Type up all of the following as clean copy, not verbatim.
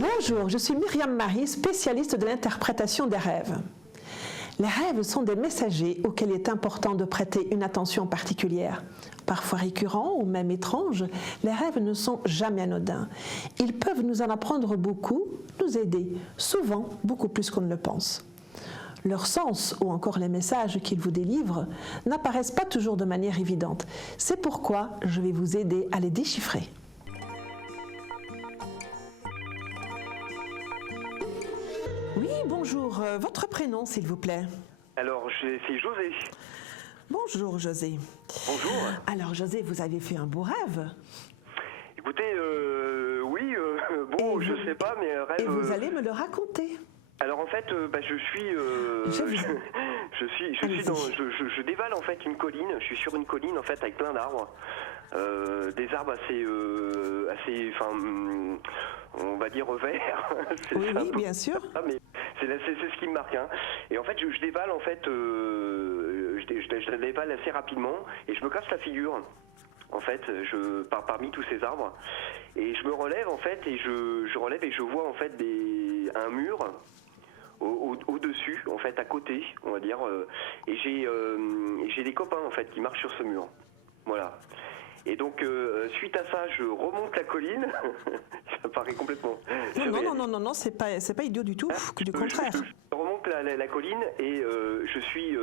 Bonjour, je suis Myriam Marie, spécialiste de l'interprétation des rêves. Les rêves sont des messagers auxquels il est important de prêter une attention particulière. Parfois récurrents ou même étranges, les rêves ne sont jamais anodins. Ils peuvent nous en apprendre beaucoup, nous aider, souvent beaucoup plus qu'on ne le pense. Leur sens ou encore les messages qu'ils vous délivrent n'apparaissent pas toujours de manière évidente. C'est pourquoi je vais vous aider à les déchiffrer. Oui, bonjour. Votre prénom, s'il vous plaît? Alors, c'est José. Bonjour, José. Bonjour. Alors, José, vous avez fait un beau rêve. Écoutez, oui, bon, je sais pas, mais rêve... Et vous allez me le raconter. Alors en fait, je dévale en fait une colline. Je suis sur une colline en fait avec plein d'arbres, des arbres assez, on va dire verts. Oui, bien sûr. Mais c'est ce qui me marque. Hein. Et en fait, je dévale en fait, je dévale assez rapidement et je me casse la figure. En fait, je pars parmi tous ces arbres et je me relève en fait et je relève et je vois en fait un mur. Au-dessus, en fait, à côté, on va dire, et j'ai des copains, en fait, qui marchent sur ce mur. Voilà. Et donc, suite à ça, je remonte la colline. Ça paraît complètement... Non, c'est pas idiot du tout, du contraire. Je remonte la colline et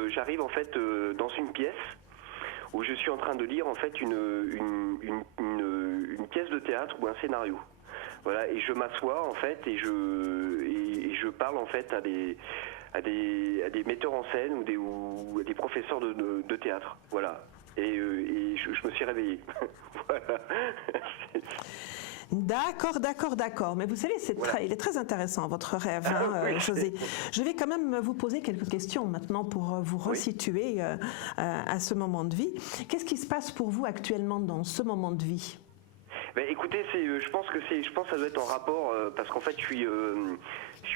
j'arrive, en fait, dans une pièce où je suis en train de lire, en fait, une pièce de théâtre ou un scénario. Voilà, et je m'assois en fait et je parle en fait à des metteurs en scène ou à des professeurs de théâtre. Voilà. Et je me suis réveillé. Voilà. D'accord. Mais vous savez, il est très intéressant votre rêve, Oui. José. Je vais quand même vous poser quelques questions maintenant pour vous resituer à ce moment de vie. Qu'est-ce qui se passe pour vous actuellement dans ce moment de vie? Écoutez, je pense que ça doit être en rapport parce qu'en fait je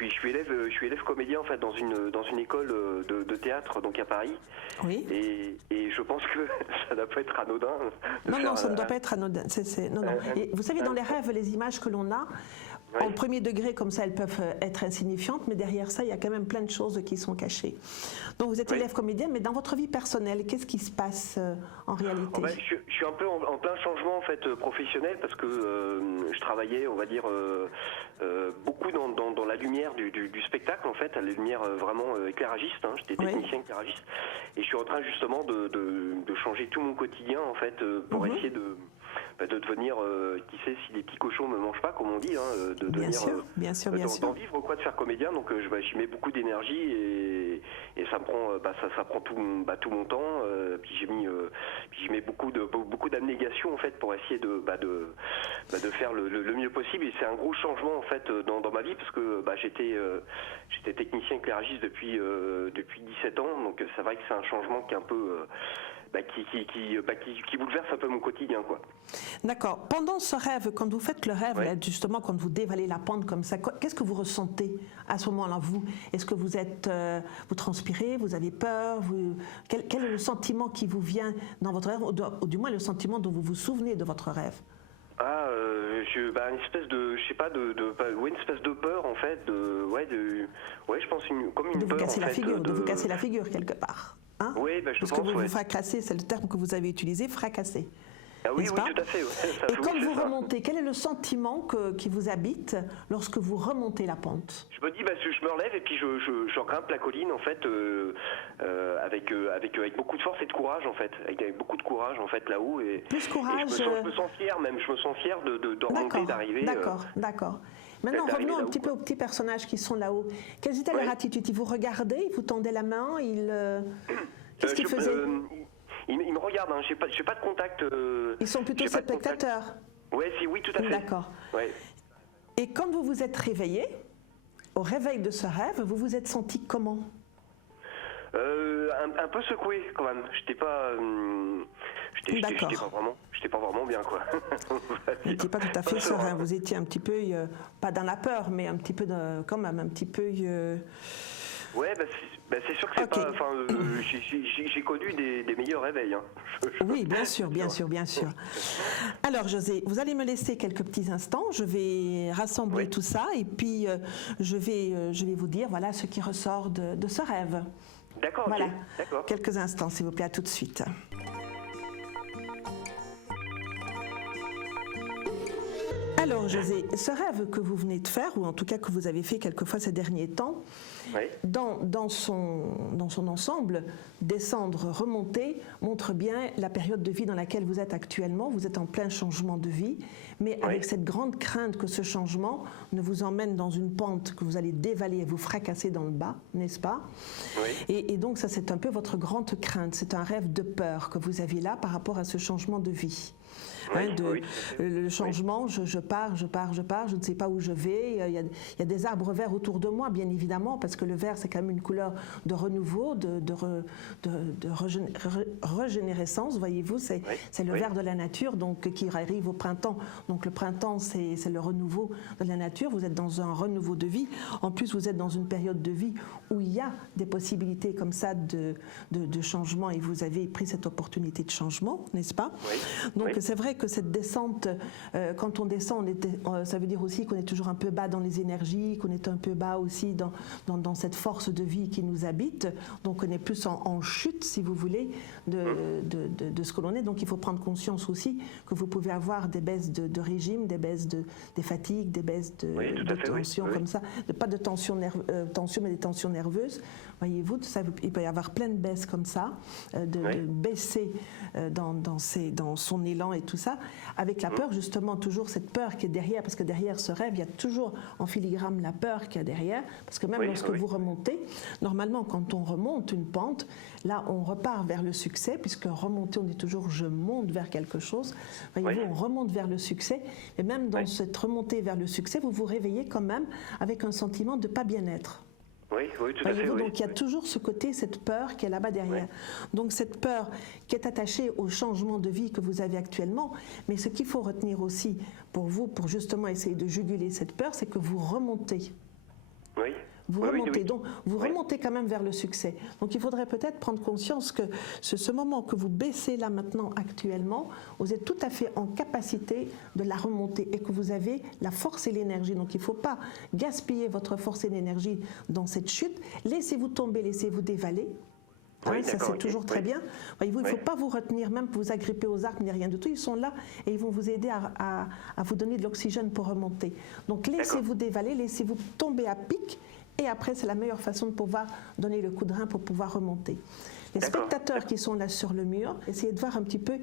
suis élève comédien en fait dans une école de théâtre donc à Paris. Oui. Et je pense que ça ne doit pas être anodin. Non, ça ne doit pas être anodin. Non. Et vous savez, dans les rêves, les images que l'on a, en premier degré, comme ça, elles peuvent être insignifiantes, mais derrière ça, il y a quand même plein de choses qui sont cachées. Donc vous êtes élève comédien, mais dans votre vie personnelle, qu'est-ce qui se passe en réalité? Je suis un peu en plein changement en fait professionnel parce que je travaillais, on va dire, beaucoup dans la lumière du spectacle en fait, à la lumière vraiment éclairagiste. Hein, j'étais technicien éclairagiste et je suis en train justement de changer tout mon quotidien en fait pour essayer de devenir, qui sait si les petits cochons me mangent pas, comme on dit, hein, de devenir, bien sûr. d'en vivre quoi, de faire comédien. Donc j'y mets beaucoup d'énergie et ça me prend, ça prend tout mon temps. Puis j'y mets beaucoup d'abnégation en fait pour essayer de faire le mieux possible. Et c'est un gros changement en fait dans ma vie parce que j'étais technicien éclairagiste depuis 17 ans. Donc c'est vrai que c'est un changement qui est un peu qui bouleverse un peu mon quotidien, quoi. D'accord. Pendant ce rêve, quand vous faites le rêve, là, justement, quand vous dévalez la pente comme ça, qu'est-ce que vous ressentez à ce moment-là, vous? Est-ce que vous transpirez, vous avez peur, quel est le sentiment qui vous vient dans votre rêve, ou du moins le sentiment dont vous vous souvenez de votre rêve? Une espèce de, je sais pas, une espèce de peur en fait, je pense comme une peur en fait. De vous casser la figure quelque part. Hein? Oui, je parce pense. Que vous vous fracassez, c'est le terme que vous avez utilisé, fracasser. Ah oui, tout à fait. Et quand vous remontez, quel est le sentiment qui vous habite lorsque vous remontez la pente? Je me dis, je me relève et puis je grimpe la colline en fait avec beaucoup de force et de courage en fait, avec beaucoup de courage en fait là-haut et courage. Et je me sens fier même, je me sens fier de remonter, d'arriver. D'accord. Maintenant, revenons un petit peu aux petits personnages qui sont là-haut. Quelles étaient leur attitude? Ils vous regardaient, ils vous tendaient la main, qu'est-ce qu'ils faisaient? Ils me regardent, hein. J'ai pas de contact. Ils sont plutôt spectateurs. Oui, tout à fait. D'accord. Ouais. Et quand vous vous êtes réveillé, au réveil de ce rêve, vous vous êtes senti comment? Un peu secoué quand même. J'étais pas vraiment bien quoi. Vous n'étiez pas tout à fait serein. Vous étiez un petit peu, pas dans la peur, mais un petit peu quand même un petit peu. Ouais, c'est sûr que c'est pas. Enfin, j'ai connu des meilleurs réveils. Hein. Oui, bien sûr. Alors José, vous allez me laisser quelques petits instants, je vais rassembler tout ça et puis je vais vous dire voilà ce qui ressort de ce rêve. D'accord, voilà. Ok, d'accord. Quelques instants s'il vous plaît, à tout de suite. Alors José, ce rêve que vous venez de faire, ou en tout cas que vous avez fait quelquefois ces derniers temps, Oui. dans son ensemble, descendre, remonter, montre bien la période de vie dans laquelle vous êtes actuellement. Vous êtes en plein changement de vie, mais avec cette grande crainte que ce changement ne vous emmène dans une pente que vous allez dévaler et vous fracasser dans le bas, n'est-ce pas? Oui. Et donc ça, c'est un peu votre grande crainte. C'est un rêve de peur que vous aviez là par rapport à ce changement de vie. Le changement, je pars, je ne sais pas où je vais. Il y a des arbres verts autour de moi, bien évidemment, parce que le vert, c'est quand même une couleur de renouveau, de régénérescence, voyez-vous. C'est le vert de la nature donc, qui arrive au printemps. Donc le printemps, c'est le renouveau de la nature. Vous êtes dans un renouveau de vie. En plus, vous êtes dans une période de vie où il y a des possibilités comme ça de changement et vous avez pris cette opportunité de changement, n'est-ce pas? Donc c'est vrai que cette descente, quand on descend, ça veut dire aussi qu'on est toujours un peu bas dans les énergies, qu'on est un peu bas aussi dans cette force de vie qui nous habite. Donc on est plus en chute, si vous voulez, de ce que l'on est. Donc il faut prendre conscience aussi que vous pouvez avoir des baisses de régime, des baisses des fatigues, des baisses de tension comme ça. Pas de tension, mais des tensions nerveuses. Voyez-vous, il peut y avoir plein de baisses comme ça, de baisser dans son élan et tout ça, avec la peur, justement, toujours cette peur qui est derrière, parce que derrière ce rêve, il y a toujours en filigrane la peur qu'il y a derrière, parce que même lorsque vous remontez, normalement, quand on remonte une pente, là, on repart vers le succès, puisque remonter, on dit toujours « je monte vers quelque chose ». Voyez-vous, on remonte vers le succès, et même dans cette remontée vers le succès, vous vous réveillez quand même avec un sentiment de pas bien-être. Oui, tout à fait. Donc il y a toujours ce côté, cette peur qui est là-bas derrière. Donc cette peur qui est attachée au changement de vie que vous avez actuellement, mais ce qu'il faut retenir aussi pour vous, pour justement essayer de juguler cette peur, c'est que vous remontez. Vous remontez, donc vous remontez quand même vers le succès. Donc il faudrait peut-être prendre conscience que ce moment que vous baissez là maintenant actuellement, vous êtes tout à fait en capacité de la remonter et que vous avez la force et l'énergie. Donc il ne faut pas gaspiller votre force et l'énergie dans cette chute. Laissez-vous tomber, laissez-vous dévaler. Ça c'est toujours très bien. Voyez-vous, il ne faut pas vous retenir, même vous agripper aux arbres, ni rien du tout. Ils sont là et ils vont vous aider à vous donner de l'oxygène pour remonter. Donc laissez-vous dévaler, laissez-vous tomber à pic. Et après, c'est la meilleure façon de pouvoir donner le coup de rein pour pouvoir remonter. Les spectateurs qui sont là sur le mur, essayez de voir un petit peu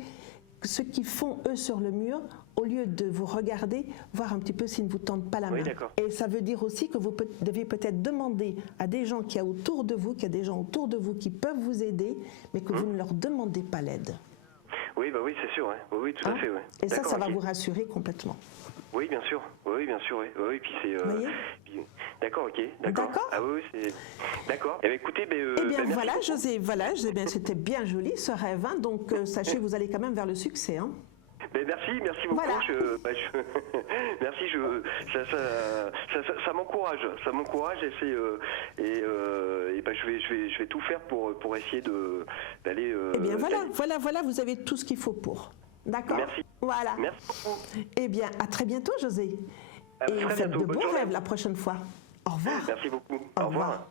ce qu'ils font eux sur le mur, au lieu de vous regarder, voir un petit peu s'ils ne vous tendent pas la main. Et ça veut dire aussi que vous devez peut-être demander à des gens qui y a autour de vous, qu'il y a des gens autour de vous qui peuvent vous aider, mais que vous ne leur demandez pas l'aide. Oui, c'est sûr. Oui, tout à fait. Et ça va vous rassurer complètement. Oui, bien sûr. Oui, puis c'est. D'accord, ok. D'accord. Ah oui, c'est. D'accord. Eh bien, écoutez, voilà, José, c'était bien joli ce rêve. Donc, sachez, vous allez quand même vers le succès. Merci beaucoup. Voilà. Merci, ça m'encourage. Ça m'encourage et je vais tout faire pour essayer d'aller. Voilà, vous avez tout ce qu'il faut pour. D'accord. Merci. Voilà. Merci beaucoup. Eh bien, à très bientôt, José. Et faites de bons rêves la prochaine fois. Au revoir. Merci beaucoup. Au revoir.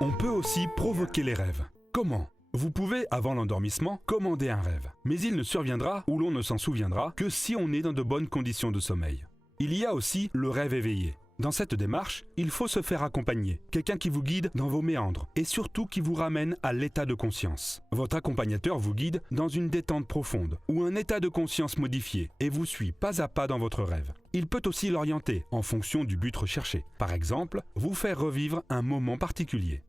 On peut aussi provoquer les rêves. Comment ? Vous pouvez, avant l'endormissement, commander un rêve. Mais il ne surviendra, ou l'on ne s'en souviendra, que si on est dans de bonnes conditions de sommeil. Il y a aussi le rêve éveillé. Dans cette démarche, il faut se faire accompagner, quelqu'un qui vous guide dans vos méandres et surtout qui vous ramène à l'état de conscience. Votre accompagnateur vous guide dans une détente profonde ou un état de conscience modifié et vous suit pas à pas dans votre rêve. Il peut aussi l'orienter en fonction du but recherché. Par exemple, vous faire revivre un moment particulier.